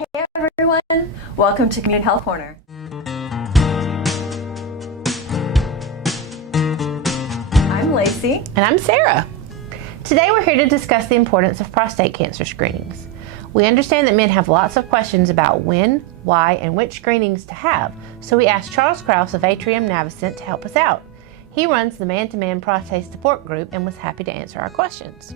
Hey everyone, welcome to Community Health Corner. I'm Lacey. And I'm Sarah. Today we're here to discuss the importance of prostate cancer screenings. We understand that men have lots of questions about when, why, and which screenings to have, so we asked Charles Krause of Atrium Navicent to help us out. He runs the Man-to-Man Prostate Support Group and was happy to answer our questions.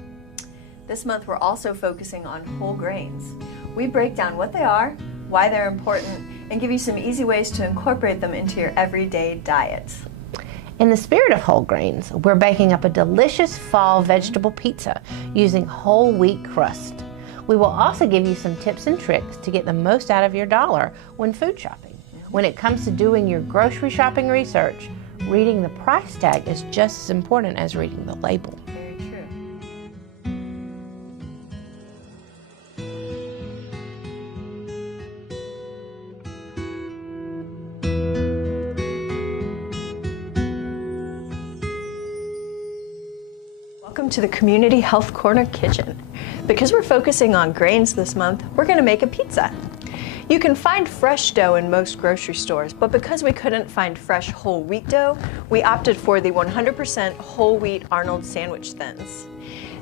This month we're also focusing on whole grains. We break down what they are, why they're important, and give you some easy ways to incorporate them into your everyday diet. In the spirit of whole grains, we're baking up a delicious fall vegetable pizza using whole wheat crust. We will also give you some tips and tricks to get the most out of your dollar when food shopping. When it comes to doing your grocery shopping research, reading the price tag is just as important as reading the label. Very true. Welcome to the Community Health Corner Kitchen. Because we're focusing on grains this month, we're going to make a pizza. You can find fresh dough in most grocery stores, but because we couldn't find fresh whole wheat dough, we opted for the 100% whole wheat Arnold sandwich thins.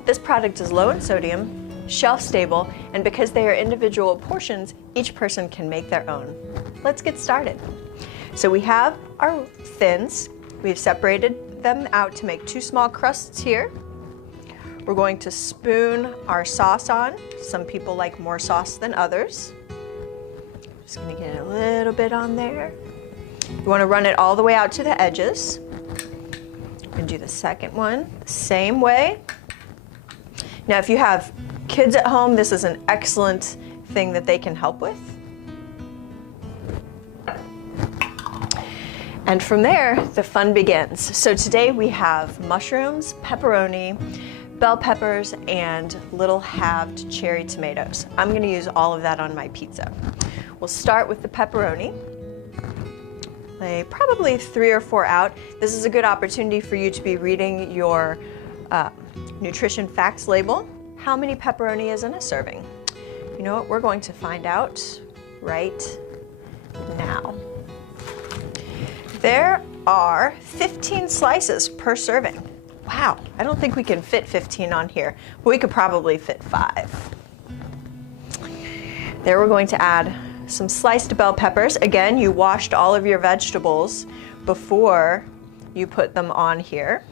This product is low in sodium, shelf stable, and because they are individual portions, each person can make their own. Let's get started. So we have our thins. We've separated them out to make two small crusts here. We're going to spoon our sauce on. Some people like more sauce than others. Just gonna get a little bit on there. You wanna run it all the way out to the edges. And do the second one the same way. Now if you have kids at home, this is an excellent thing that they can help with. And from there, the fun begins. So today we have mushrooms, pepperoni, bell peppers, and little halved cherry tomatoes. I'm going to use all of that on my pizza. We'll start with the pepperoni. Lay probably 3 or 4 out. This is a good opportunity for you to be reading your nutrition facts label. How many pepperoni is in a serving? You know what? We're going to find out right now. There are 15 slices per serving. Wow, I don't think we can fit 15 on here, but we could probably fit 5. There we're going to add some sliced bell peppers. Again, you washed all of your vegetables before you put them on here.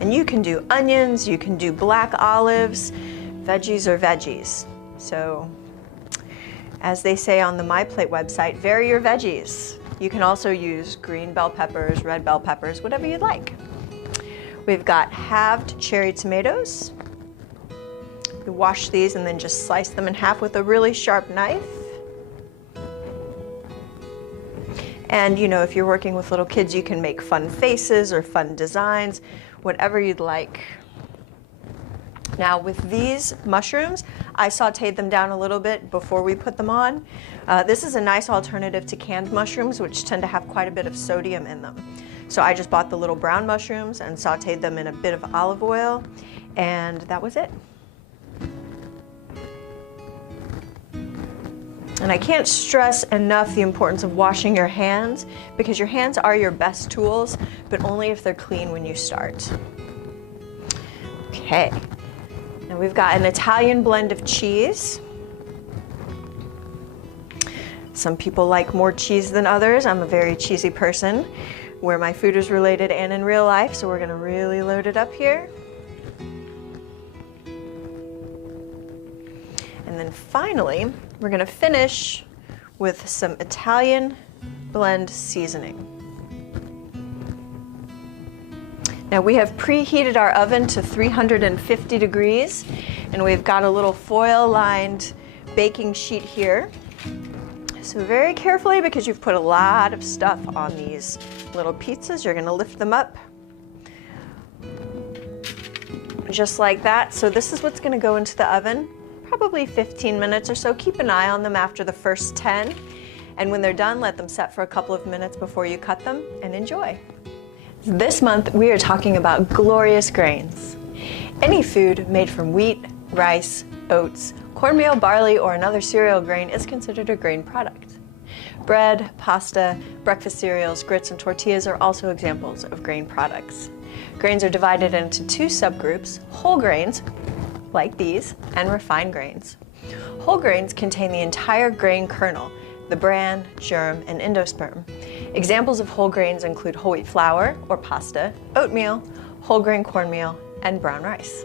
And you can do onions, you can do black olives, veggies are veggies. So, as they say on the My Plate website, vary your veggies. You can also use green bell peppers, red bell peppers, whatever you'd like. We've got halved cherry tomatoes. You wash these and then just slice them in half with a really sharp knife. And you know, if you're working with little kids, you can make fun faces or fun designs, whatever you'd like. Now with these mushrooms, I sauteed them down a little bit before we put them on. This is a nice alternative to canned mushrooms, which tend to have quite a bit of sodium in them. So I just bought the little brown mushrooms and sauteed them in a bit of olive oil, and that was it. And I can't stress enough the importance of washing your hands, because your hands are your best tools, but only if they're clean when you start. Okay. And we've got an Italian blend of cheese. Some people like more cheese than others. I'm a very cheesy person, where my food is related and in real life, so we're gonna really load it up here. And then finally, we're gonna finish with some Italian blend seasoning. Now we have preheated our oven to 350 degrees, and we've got a little foil-lined baking sheet here. So very carefully, because you've put a lot of stuff on these little pizzas, you're gonna lift them up just like that. So this is what's gonna go into the oven, probably 15 minutes or so. Keep an eye on them after the first 10. And when they're done, let them set for a couple of minutes before you cut them, and enjoy. This month, we are talking about glorious grains. Any food made from wheat, rice, oats, Cornmeal, barley, or another cereal grain is considered a grain product. Bread, pasta, breakfast cereals, grits, and tortillas are also examples of grain products. Grains are divided into two subgroups: whole grains, like these, and refined grains. Whole grains contain the entire grain kernel, the bran, germ, and endosperm. Examples of whole grains include whole wheat flour or pasta, oatmeal, whole grain cornmeal, and brown rice.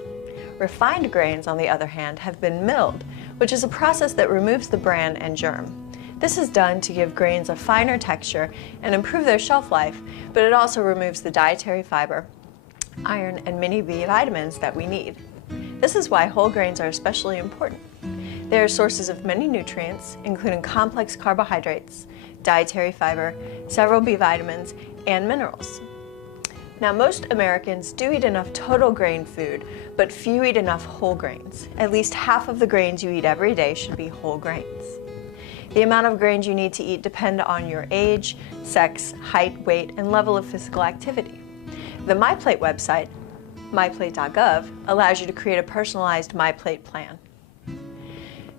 Refined grains, on the other hand, have been milled, which is a process that removes the bran and germ. This is done to give grains a finer texture and improve their shelf life, but it also removes the dietary fiber, iron, and many B vitamins that we need. This is why whole grains are especially important. They are sources of many nutrients, including complex carbohydrates, dietary fiber, several B vitamins, and minerals. Now, most Americans do eat enough total grain food, but few eat enough whole grains. At least half of the grains you eat every day should be whole grains. The amount of grains you need to eat depend on your age, sex, height, weight, and level of physical activity. The MyPlate website, myplate.gov, allows you to create a personalized MyPlate plan.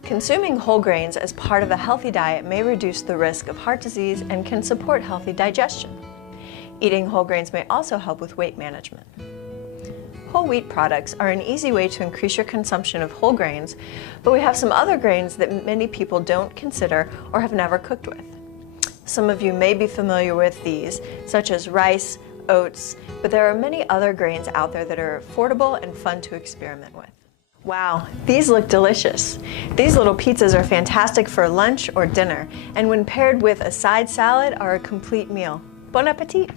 Consuming whole grains as part of a healthy diet may reduce the risk of heart disease and can support healthy digestion. Eating whole grains may also help with weight management. Whole wheat products are an easy way to increase your consumption of whole grains, but we have some other grains that many people don't consider or have never cooked with. Some of you may be familiar with these, such as rice, oats, but there are many other grains out there that are affordable and fun to experiment with. Wow, these look delicious. These little pizzas are fantastic for lunch or dinner, and when paired with a side salad are a complete meal. Bon appetit!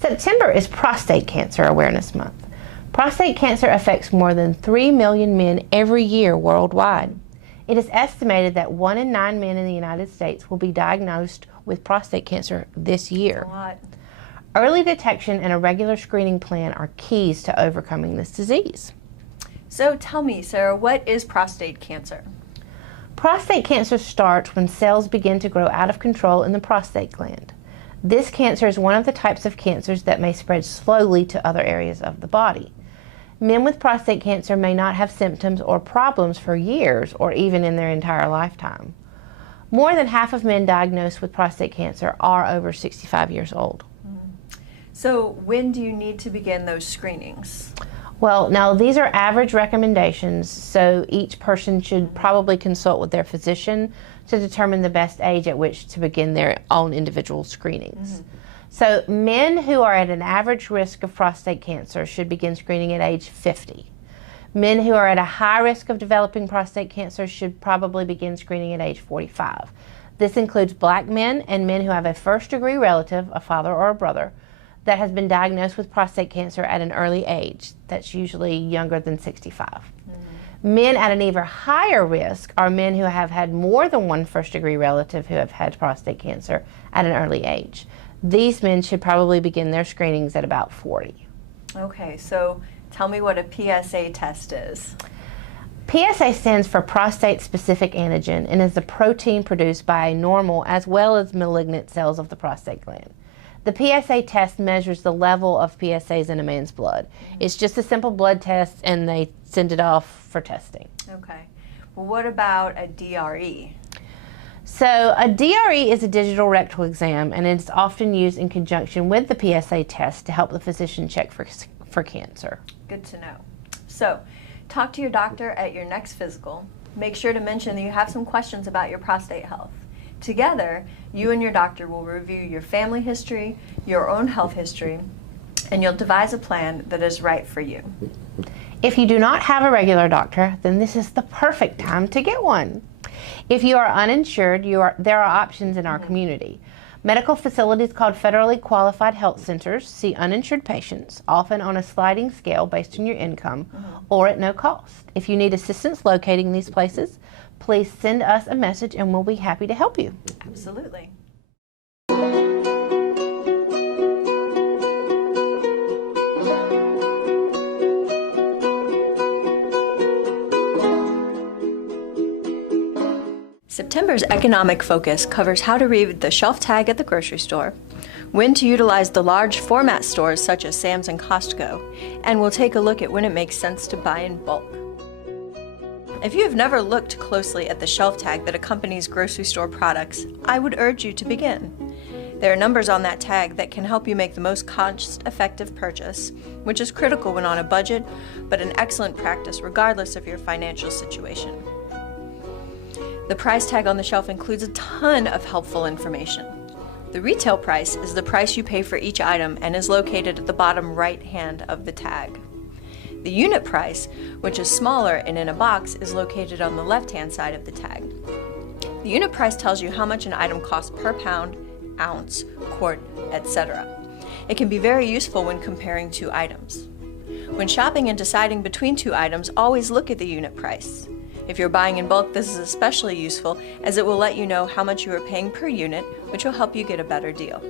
September is Prostate Cancer Awareness Month. Prostate cancer affects more than 3 million men every year worldwide. It is estimated that 1 in 9 men in the United States will be diagnosed with prostate cancer this year. A lot. Early detection and a regular screening plan are keys to overcoming this disease. So tell me, Sarah, what is prostate cancer? Prostate cancer starts when cells begin to grow out of control in the prostate gland. This cancer is one of the types of cancers that may spread slowly to other areas of the body. Men with prostate cancer may not have symptoms or problems for years or even in their entire lifetime. More than half of men diagnosed with prostate cancer are over 65 years old. So when do you need to begin those screenings? Well, now these are average recommendations, so each person should probably consult with their physician to determine the best age at which to begin their own individual screenings. So men who are at an average risk of prostate cancer should begin screening at age 50. Men who are at a high risk of developing prostate cancer should probably begin screening at age 45. This includes black men and men who have a first-degree relative, a father or a brother, that has been diagnosed with prostate cancer at an early age. That's usually younger than 65. Men at an even higher risk are men who have had more than one first-degree relative who have had prostate cancer at an early age. These men should probably begin their screenings at about 40. Okay, so tell me what a PSA test is. PSA stands for prostate-specific antigen and is the protein produced by normal as well as malignant cells of the prostate gland. The PSA test measures the level of PSAs in a man's blood. It's just a simple blood test and they send it off for testing. Okay. Well, what about a DRE? So a DRE is a digital rectal exam and it's often used in conjunction with the PSA test to help the physician check for cancer. Good to know. So talk to your doctor at your next physical. Make sure to mention that you have some questions about your prostate health. Together, you and your doctor will review your family history, your own health history, and you'll devise a plan that is right for you. If you do not have a regular doctor, then this is the perfect time to get one. If you are uninsured, there are options in our community. Medical facilities called federally qualified health centers see uninsured patients, often on a sliding scale based on your income, or at no cost. If you need assistance locating these places, please send us a message and we'll be happy to help you. Absolutely. September's economic focus covers how to read the shelf tag at the grocery store, when to utilize the large format stores such as Sam's and Costco, and we'll take a look at when it makes sense to buy in bulk. If you have never looked closely at the shelf tag that accompanies grocery store products, I would urge you to begin. There are numbers on that tag that can help you make the most cost-effective purchase, which is critical when on a budget, but an excellent practice regardless of your financial situation. The price tag on the shelf includes a ton of helpful information. The retail price is the price you pay for each item and is located at the bottom right hand of the tag. The unit price, which is smaller and in a box, is located on the left-hand side of the tag. The unit price tells you how much an item costs per pound, ounce, quart, etc. It can be very useful when comparing two items. When shopping and deciding between two items, always look at the unit price. If you're buying in bulk, this is especially useful as it will let you know how much you are paying per unit, which will help you get a better deal.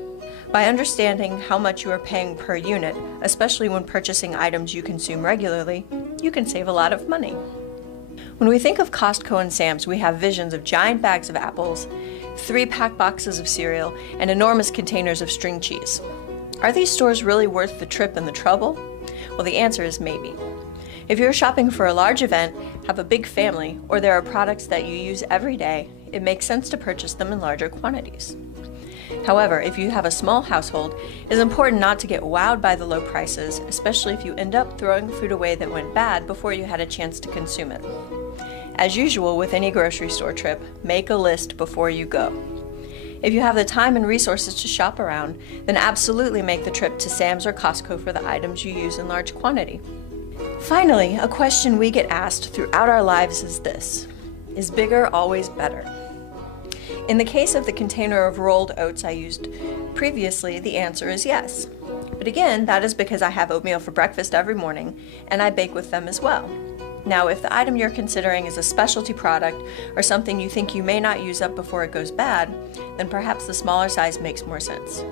By understanding how much you are paying per unit, especially when purchasing items you consume regularly, you can save a lot of money. When we think of Costco and Sam's, we have visions of giant bags of apples, 3-pack boxes of cereal, and enormous containers of string cheese. Are these stores really worth the trip and the trouble? Well, the answer is maybe. If you're shopping for a large event, have a big family, or there are products that you use every day, it makes sense to purchase them in larger quantities. However, if you have a small household, it is important not to get wowed by the low prices, especially if you end up throwing food away that went bad before you had a chance to consume it. As usual with any grocery store trip, make a list before you go. If you have the time and resources to shop around, then absolutely make the trip to Sam's or Costco for the items you use in large quantity. Finally, a question we get asked throughout our lives is this: is bigger always better? In the case of the container of rolled oats I used previously, the answer is yes. But again, that is because I have oatmeal for breakfast every morning, and I bake with them as well. Now, if the item you're considering is a specialty product or something you think you may not use up before it goes bad, then perhaps the smaller size makes more sense.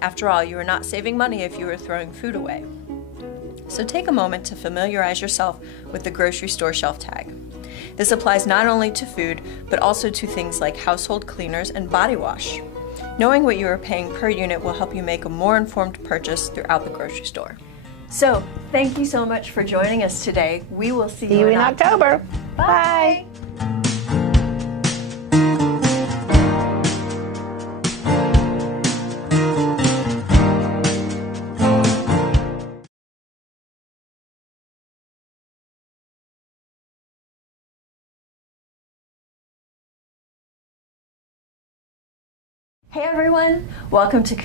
After all, you are not saving money if you are throwing food away. So take a moment to familiarize yourself with the grocery store shelf tag. This applies not only to food, but also to things like household cleaners and body wash. Knowing what you are paying per unit will help you make a more informed purchase throughout the grocery store. So, thank you so much for joining us today. We will see you in October. Bye. Hey everyone, welcome to Community